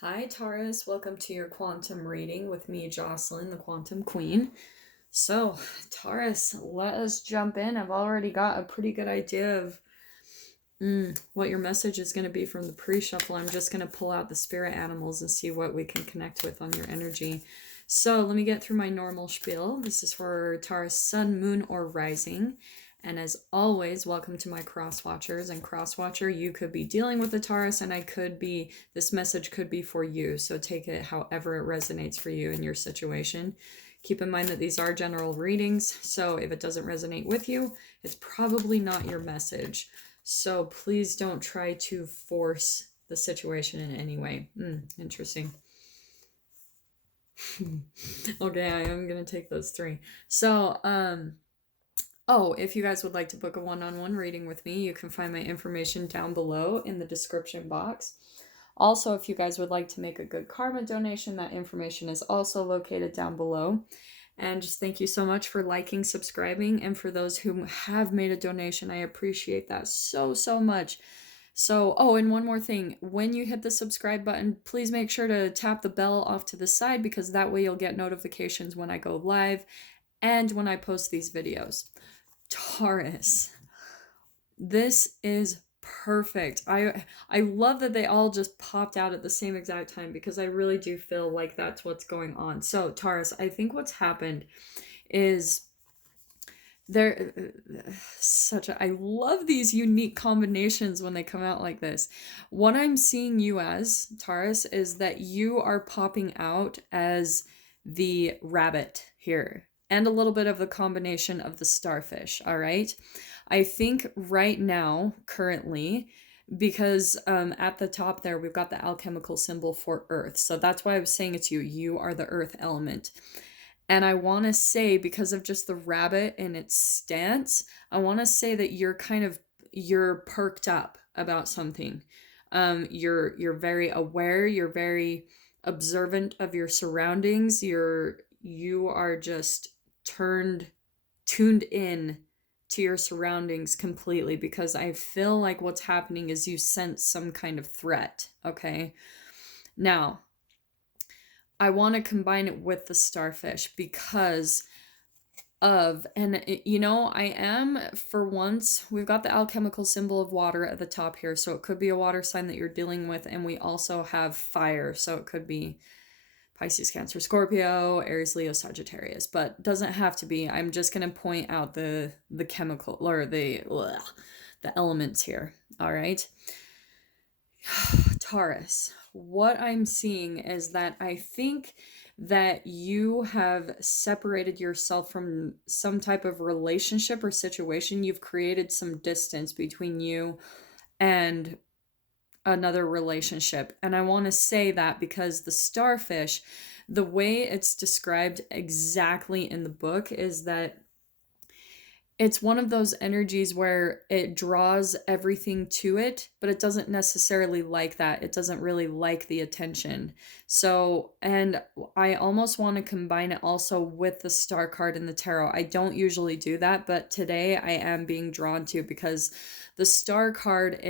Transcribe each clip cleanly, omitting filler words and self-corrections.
Hi, Taurus. Welcome to your quantum reading with me, Jocelyn, the Quantum Queen. So, Taurus, let us jump in. I've already got a pretty good idea of what your message is going to be from the pre-shuffle. I'm just going to pull out the spirit animals and see what we can connect with on your energy. So, let me get through my normal spiel. This is for Taurus, Sun, Moon, or Rising. And as always, welcome to my cross watchers. And cross watcher, you could be dealing with a Taurus, and this message could be for you. So take it however it resonates for you in your situation. Keep in mind that these are general readings. So if it doesn't resonate with you, it's probably not your message. So please don't try to force the situation in any way. Interesting. Okay, I am going to take those three. So, oh, if you guys would like to book a one-on-one reading with me, you can find my information down below in the description box. Also, if you guys would like to make a good karma donation, that information is also located down below. And just thank you so much for liking, subscribing, and for those who have made a donation, I appreciate that so much. So, oh, and one more thing. When you hit the subscribe button, please make sure to tap the bell off to the side because that way you'll get notifications when I go live and when I post these videos. Taurus. This is perfect. I love that they all just popped out at the same exact time because I really do feel like that's what's going on. So, Taurus, I think what's happened is I love these unique combinations when they come out like this. What I'm seeing you as, Taurus, is that you are popping out as the rabbit here and a little bit of the combination of the starfish, all right? I think right now, currently, because at the top there, we've got the alchemical symbol for earth. So that's why I was saying it's you. You are the earth element. And I want to say, because of just the rabbit and its stance, I want to say that you're perked up about something. You're very aware. You're very observant of your surroundings. You are just tuned in to your surroundings completely, because I feel like what's happening is you sense some kind of threat. Okay. Now, I want to combine it with the starfish because I am, for once, we've got the alchemical symbol of water at the top here. So it could be a water sign that you're dealing with. And we also have fire. So it could be Pisces, Cancer, Scorpio, Aries, Leo, Sagittarius, but doesn't have to be. I'm just going to point out the chemical or the elements here. All right. Taurus, what I'm seeing is that I think that you have separated yourself from some type of relationship or situation. You've created some distance between you and another relationship. And I want to say that because the starfish, the way it's described exactly in the book is that it's one of those energies where it draws everything to it, but it doesn't necessarily like that. It doesn't really like the attention. So, and I almost want to combine it also with the star card in the tarot. I don't usually do that, but today I am being drawn to because the star card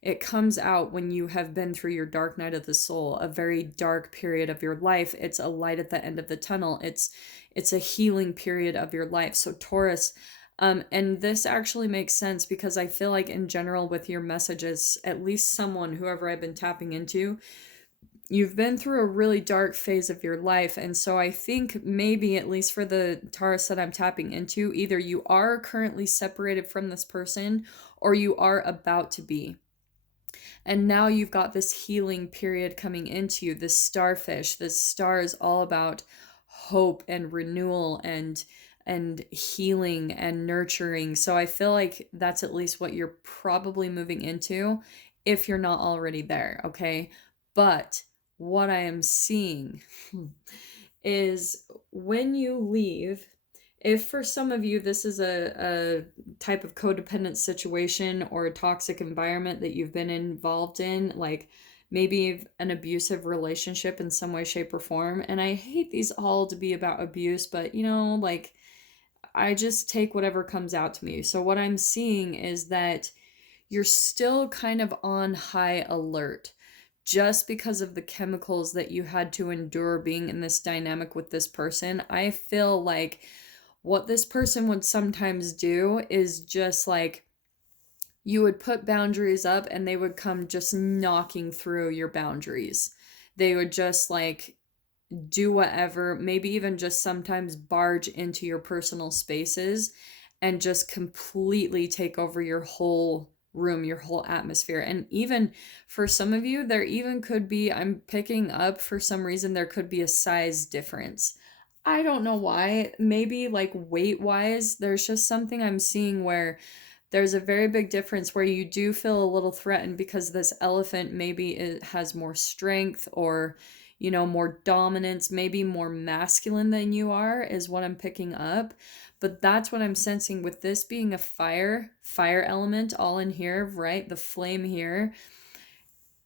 it comes out when you have been through your dark night of the soul, a very dark period of your life. It's a light at the end of the tunnel. It's a healing period of your life. So Taurus, and this actually makes sense because I feel like in general with your messages, at least whoever I've been tapping into, you've been through a really dark phase of your life. And so I think maybe, at least for the Taurus that I'm tapping into, either you are currently separated from this person or you are about to be. And now you've got this healing period coming into you, this starfish. This star is all about hope and renewal and healing and nurturing. So I feel like that's at least what you're probably moving into if you're not already there, okay? But what I am seeing is when you leave, if for some of you this is a type of codependent situation or a toxic environment that you've been involved in, like maybe an abusive relationship in some way, shape, or form, and I hate these all to be about abuse, but like I just take whatever comes out to me. So what I'm seeing is that you're still kind of on high alert just because of the chemicals that you had to endure being in this dynamic with this person. I feel like what this person would sometimes do is just like, you would put boundaries up and they would come just knocking through your boundaries. They would just like do whatever, maybe even just sometimes barge into your personal spaces and just completely take over your whole room, your whole atmosphere. And even for some of you, there even could be, I'm picking up for some reason, there could be a size difference. I don't know why. Maybe like weight wise, there's just something I'm seeing where there's a very big difference where you do feel a little threatened because this elephant maybe it has more strength or, you know, more dominance, maybe more masculine than you are, is what I'm picking up. But that's what I'm sensing with this being a fire element all in here, right? The flame here,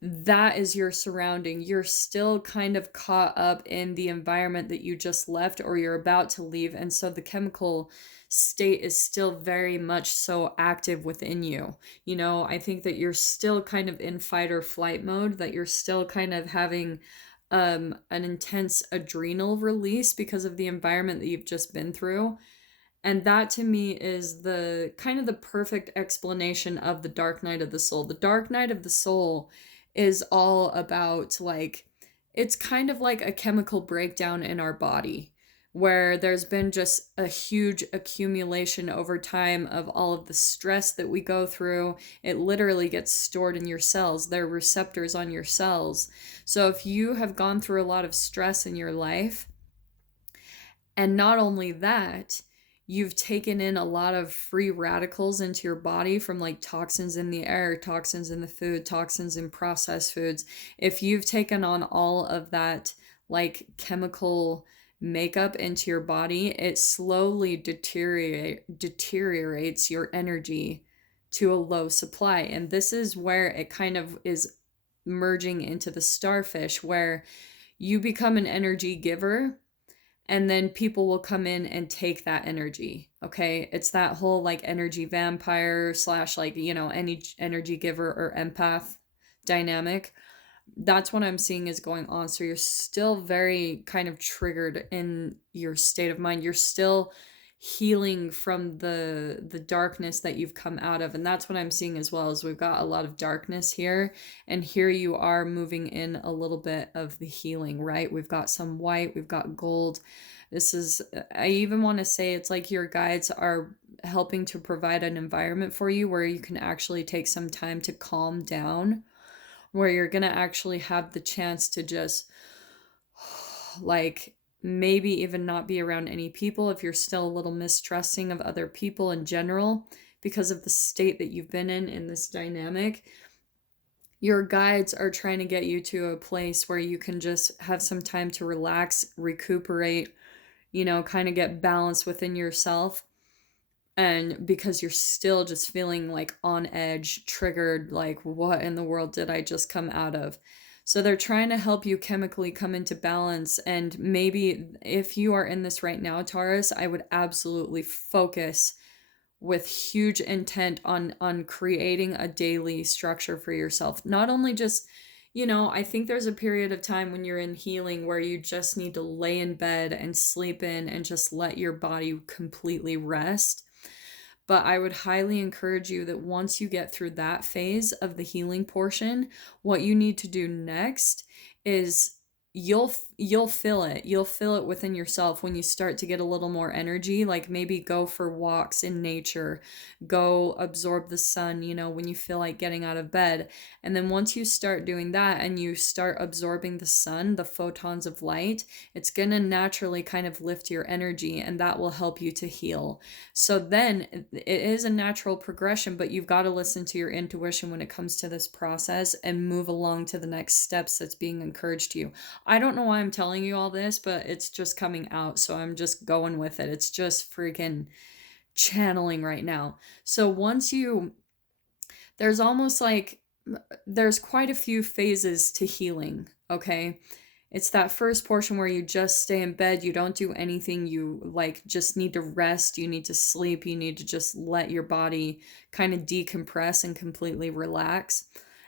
that is your surrounding. You're still kind of caught up in the environment that you just left or you're about to leave. And so the chemical state is still very much so active within you. You know, I think that you're still kind of in fight or flight mode, that you're still kind of having an intense adrenal release because of the environment that you've just been through. And that to me is the kind of the perfect explanation of the dark night of the soul. The dark night of the soul is all about like, it's kind of like a chemical breakdown in our body where there's been just a huge accumulation over time of all of the stress that we go through. It literally gets stored in your cells. There are receptors on your cells. So if you have gone through a lot of stress in your life, and not only that, you've taken in a lot of free radicals into your body from like toxins in the air, toxins in the food, toxins in processed foods. If you've taken on all of that like chemical makeup into your body, it slowly deteriorates your energy to a low supply. And this is where it kind of is merging into the starfish, where you become an energy giver and then people will come in and take that energy. Okay, it's that whole like energy vampire slash like, you know, any energy giver or empath dynamic. That's what I'm seeing is going on. So you're still very kind of triggered in your state of mind. You're still healing from the darkness that you've come out of. And that's what I'm seeing as well, is we've got a lot of darkness here, and here you are moving in a little bit of the healing, right? We've got some white, we've got gold. This is, I even want to say it's like your guides are helping to provide an environment for you where you can actually take some time to calm down, where you're going to actually have the chance to just like maybe even not be around any people if you're still a little mistrusting of other people in general because of the state that you've been in this dynamic. Your guides are trying to get you to a place where you can just have some time to relax, recuperate, you know, kind of get balance within yourself. And because you're still just feeling like on edge, triggered, like, what in the world did I just come out of? So they're trying to help you chemically come into balance. And maybe if you are in this right now, Taurus, I would absolutely focus with huge intent on creating a daily structure for yourself. Not only just, you know, I think there's a period of time when you're in healing where you just need to lay in bed and sleep in and just let your body completely rest. But I would highly encourage you that once you get through that phase of the healing portion, what you need to do next is you'll feel it. You'll feel it within yourself when you start to get a little more energy, like maybe go for walks in nature, go absorb the sun, you know, when you feel like getting out of bed. And then once you start doing that and you start absorbing the sun, the photons of light, it's going to naturally kind of lift your energy, and that will help you to heal. So then it is a natural progression, but you've got to listen to your intuition when it comes to this process and move along to the next steps that's being encouraged to you. I don't know why I'm telling you all this, but it's just coming out. So I'm just going with it. It's just freaking channeling right now. So once you, there's almost like, there's quite a few phases to healing. Okay. It's that first portion where you just stay in bed, you don't do anything, you like just need to rest, you need to sleep, you need to just let your body kind of decompress and completely relax.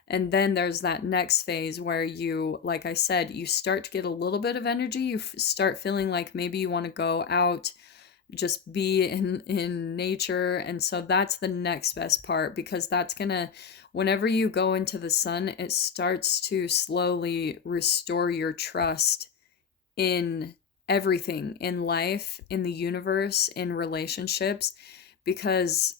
And then there's that next phase where you, like I said, you start to get a little bit of energy. You start feeling like maybe you want to go out, just be in nature. And so that's the next best part, because that's gonna, whenever you go into the sun, it starts to slowly restore your trust in everything, in life, in the universe, in relationships, because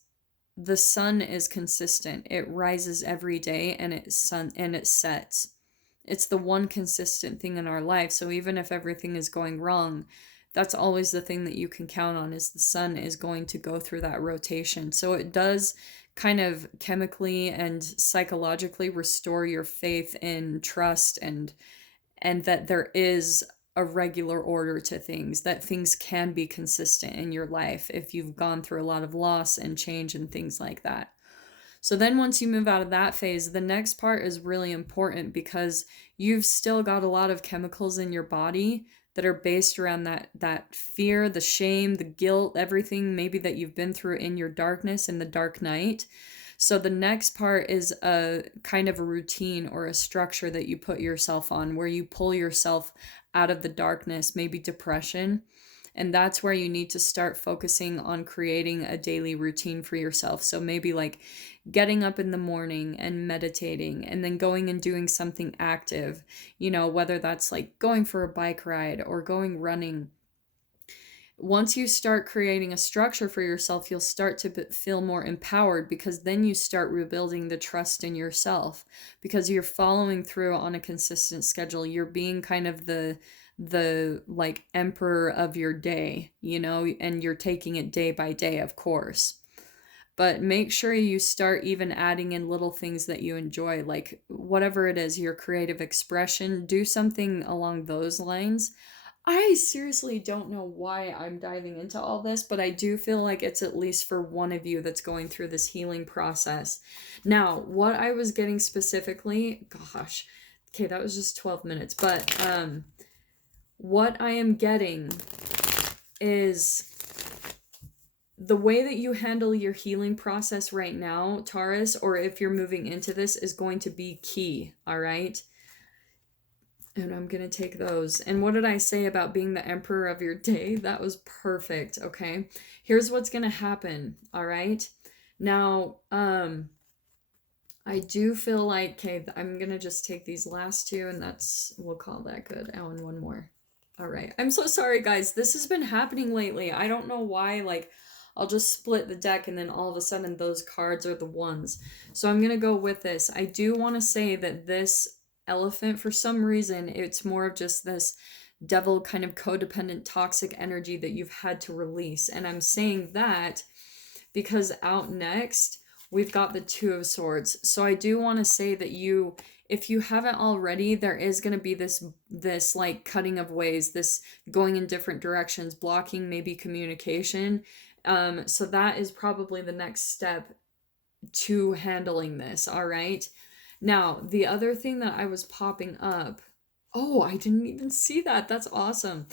the sun is consistent. It rises every day and it sets. It's the one consistent thing in our life. So even if everything is going wrong, that's always the thing that you can count on, is the sun is going to go through that rotation. So it does kind of chemically and psychologically restore your faith in trust, and that there is a regular order to things, that things can be consistent in your life if you've gone through a lot of loss and change and things like that. So then once you move out of that phase, the next part is really important, because you've still got a lot of chemicals in your body that are based around that fear, the shame, the guilt, everything maybe that you've been through in your darkness, in the dark night. So the next part is a kind of a routine or a structure that you put yourself on, where you pull yourself out of the darkness, maybe depression. And that's where you need to start focusing on creating a daily routine for yourself. So maybe like getting up in the morning and meditating, and then going and doing something active, whether that's like going for a bike ride or going running. Once you start creating a structure for yourself, you'll start to feel more empowered, because then you start rebuilding the trust in yourself, because you're following through on a consistent schedule. You're being kind of the like emperor of your day, and you're taking it day by day, of course. But make sure you start even adding in little things that you enjoy, like whatever it is, your creative expression. Do something along those lines. I seriously don't know why I'm diving into all this, but I do feel like it's at least for one of you that's going through this healing process. Now, what I was getting specifically, gosh, okay, that was just 12 minutes, but what I am getting is the way that you handle your healing process right now, Taurus, or if you're moving into this, is going to be key, all right? And I'm going to take those. And what did I say about being the emperor of your day? That was perfect, okay? Here's what's going to happen, all right? Now, I do feel like, okay, I'm going to just take these last two, and we'll call that good. Oh, and one more. All right. I'm so sorry, guys. This has been happening lately. I don't know why, like, I'll just split the deck and then all of a sudden those cards are the ones. So I'm going to go with this. I do want to say that this elephant, for some reason, it's more of just this devil kind of codependent toxic energy that you've had to release. And I'm saying that because out next, we've got the Two of Swords. So I do want to say that if you haven't already, there is going to be this like cutting of ways, this going in different directions, blocking maybe communication. So that is probably the next step to handling this, all right? Now, the other thing that I was popping up, oh, I didn't even see that. That's awesome.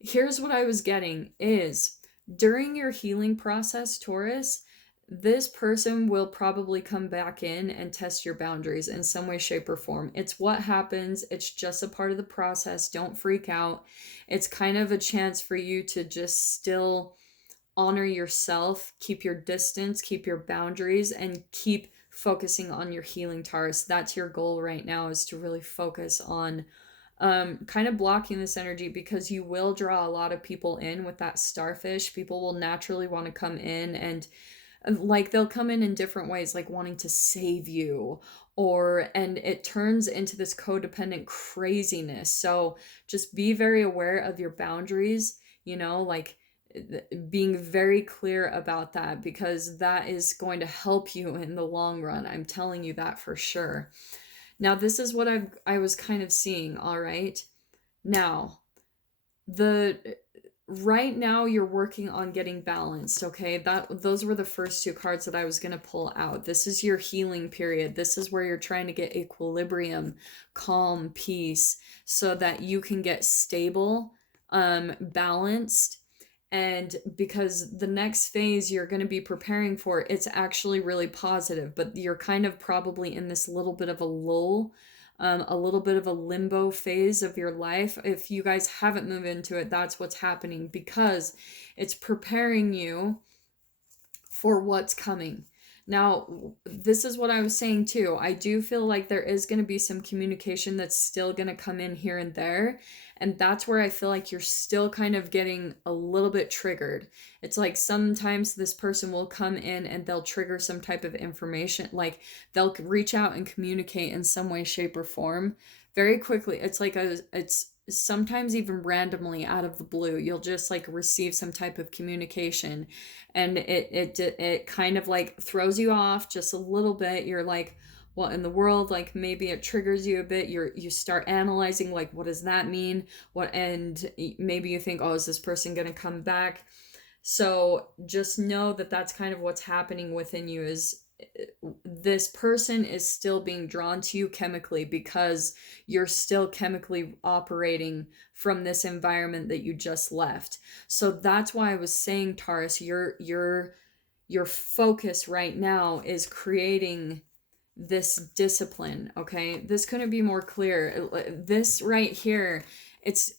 Here's what I was getting is, during your healing process, Taurus, this person will probably come back in and test your boundaries in some way, shape, or form. It's what happens. It's just a part of the process. Don't freak out. It's kind of a chance for you to just still honor yourself, keep your distance, keep your boundaries, and keep focusing on your healing, Taurus. That's your goal right now, is to really focus on kind of blocking this energy, because you will draw a lot of people in with that starfish. People will naturally want to come in, and like they'll come in different ways, like wanting to save you, and it turns into this codependent craziness. So just be very aware of your boundaries, like being very clear about that, because that is going to help you in the long run. I'm telling you that for sure. Now, this is what I was kind of seeing, all right? Now, right now you're working on getting balanced, okay? Those were the first two cards that I was going to pull out. This is your healing period. This is where you're trying to get equilibrium, calm, peace, so that you can get stable, balanced, And because the next phase you're going to be preparing for, it's actually really positive, but you're kind of probably in this little bit of a lull, a little bit of a limbo phase of your life. If you guys haven't moved into it, that's what's happening, because it's preparing you for what's coming. Now, this is what I was saying too. I do feel like there is going to be some communication that's still going to come in here and there. And that's where I feel like you're still kind of getting a little bit triggered. It's like sometimes this person will come in and they'll trigger some type of information, like they'll reach out and communicate in some way, shape, or form very quickly. It's sometimes even randomly out of the blue. You'll just like receive some type of communication, and it kind of like throws you off just a little bit. You're like, what in the world? Like maybe it triggers you a bit. You start analyzing, like, what does that mean? What, and maybe you think, oh, is this person going to come back? So just know that that's kind of what's happening within you, is this person is still being drawn to you chemically, because you're still chemically operating from this environment that you just left. So that's why I was saying, Taurus, your focus right now is creating this discipline. Okay, this couldn't be more clear. This right here, it's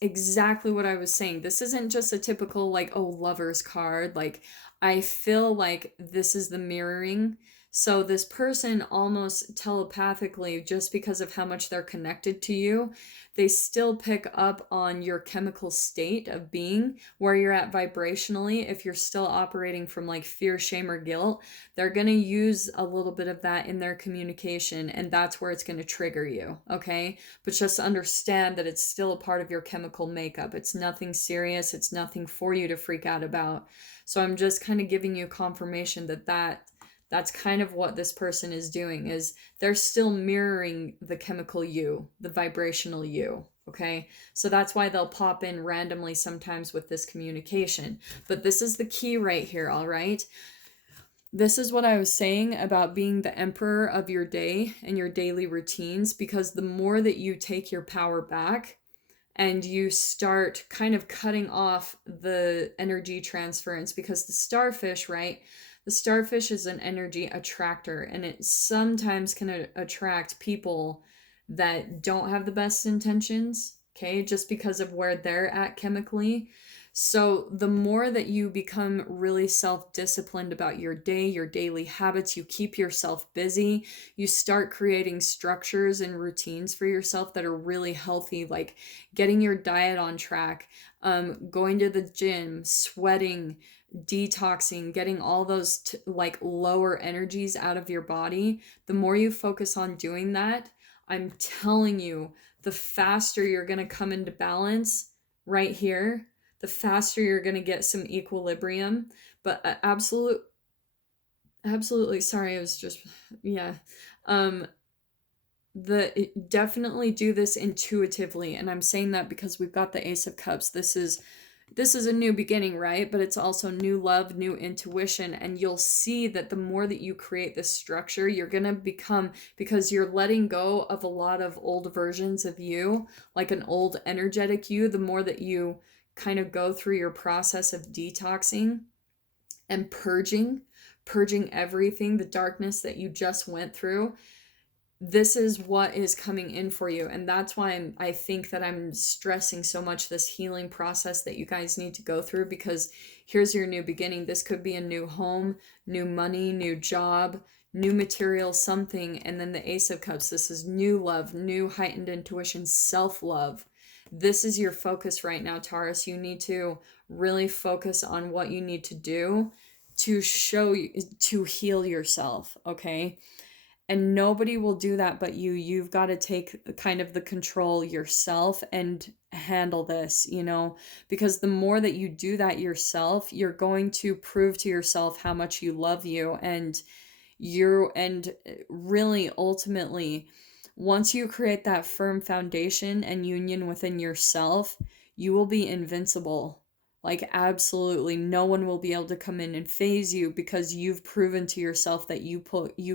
exactly what I was saying. This isn't just a typical like, oh, lover's card. Like, I feel like this is the mirroring. So this person almost telepathically, just because of how much they're connected to you, they still pick up on your chemical state of being, where you're at vibrationally. If you're still operating from like fear, shame, or guilt, they're going to use a little bit of that in their communication, and that's where it's going to trigger you. Okay, but just understand that it's still a part of your chemical makeup. It's nothing serious. It's nothing for you to freak out about. So I'm just kind of giving you confirmation that that's kind of what this person is doing, is they're still mirroring the chemical you, the vibrational you. Okay, so that's why they'll pop in randomly sometimes with this communication. But this is the key right here. All right, this is what I was saying about being the emperor of your day and your daily routines, because the more that you take your power back and you start kind of cutting off the energy transference, because the starfish, right? The starfish is an energy attractor, and it sometimes can attract people that don't have the best intentions, okay, just because of where they're at chemically. So the more that you become really self-disciplined about your day, your daily habits, you keep yourself busy, you start creating structures and routines for yourself that are really healthy, like getting your diet on track, going to the gym, sweating, detoxing, getting all those like lower energies out of your body. The more you focus on doing that, I'm telling you, the faster you're going to come into balance right here, the faster you're going to get some equilibrium. But absolutely, sorry, I was just, yeah. Um, definitely do this intuitively, and I'm saying that because we've got the Ace of Cups. This is a new beginning, right? But it's also new love, new intuition. And you'll see that the more that you create this structure, you're going to become, because you're letting go of a lot of old versions of you, like an old energetic you, the more that you kind of go through your process of detoxing and purging everything, the darkness that you just went through, this is what is coming in for you. And that's why I think that I'm stressing so much this healing process that you guys need to go through, because here's your new beginning. This could be a new home, new money, new job, new material, something. And then the Ace of Cups, this is new love, new heightened intuition, self-love. This is your focus right now, Taurus. You need to really focus on what you need to do to show you, to heal yourself, okay? And nobody will do that but you. You've got to take kind of the control yourself and handle this, because the more that you do that yourself, you're going to prove to yourself how much you love you. And really ultimately, once you create that firm foundation and union within yourself, you will be invincible. Like, absolutely no one will be able to come in and phase you, because you've proven to yourself that you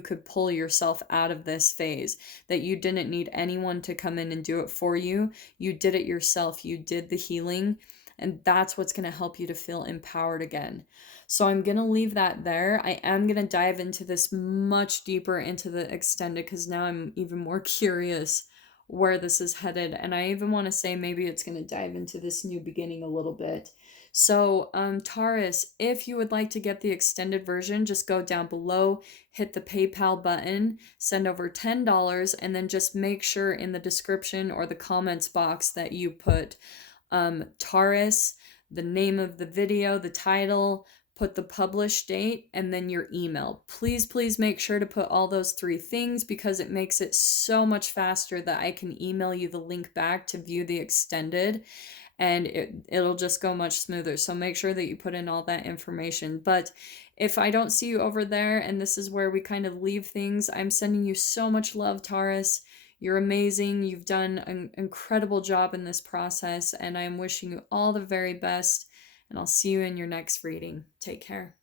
could pull yourself out of this phase, that you didn't need anyone to come in and do it for you. You did it yourself. You did the healing. And that's what's going to help you to feel empowered again. So I'm going to leave that there. I am going to dive into this much deeper into the extended because now I'm even more curious where this is headed. And I even want to say maybe it's going to dive into this new beginning a little bit. So, Taurus, if you would like to get the extended version, just go down below, hit the PayPal button, send over $10, and then just make sure in the description or the comments box that you put Taurus, the name of the video, the title, put the publish date, and then your email. Please, please make sure to put all those three things because it makes it so much faster that I can email you the link back to view the extended, and it'll just go much smoother. So make sure that you put in all that information. But if I don't see you over there, and this is where we kind of leave things, I'm sending you so much love, Taurus. You're amazing. You've done an incredible job in this process, and I am wishing you all the very best. And I'll see you in your next reading. Take care.